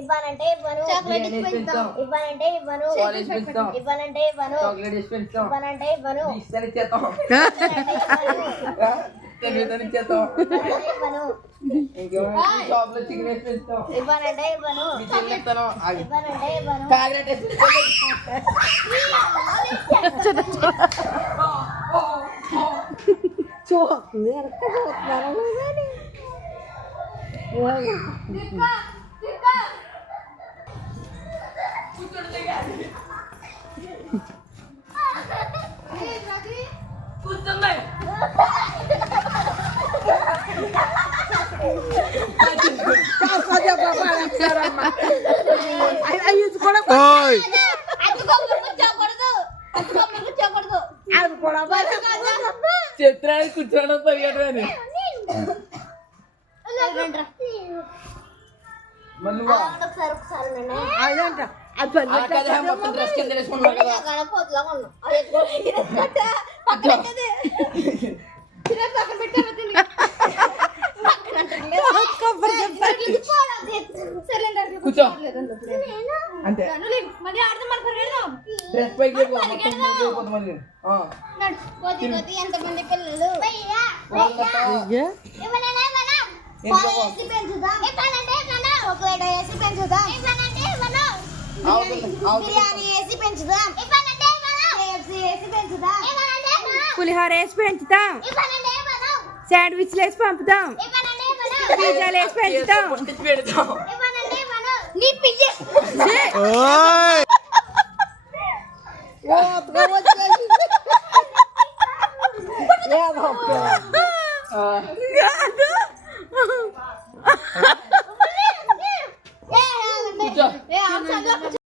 ఇవ్వాలంటే ఇవ్వను. చాక్లెట్ ఇస్తాం. ఇవ్వాలంటే ఇవ్వను. ఇవ్వాలంటే ఇవ్వను. చాక్లెట్ ఇస్తాం. ఇవ్వాలంటే ఇవ్వను. ఇస్తాను ఇచ్చేస్తాం. ఇవ్వను. షాప్ లో చికెన్ వేస్తాం. ఇవ్వాలంటే ఇవ్వను. ఇవ్వాలంటే ఇవ్వను. చిత్రాన్ని కూర్చోవడం పరిగెట్టని కూర్చో అంతే డ్రెస్ పైకి ఎంతమంది పిల్లలు బిర్యానీ వేసి పెంచుదాం. పులిహోర వేసి పెంచుతాం. శాండ్విచ్లు వేసి పంపుతాం. పిజ్జాలు వేసి పెంచుతాం. నీ పిజ్జా కూర్చో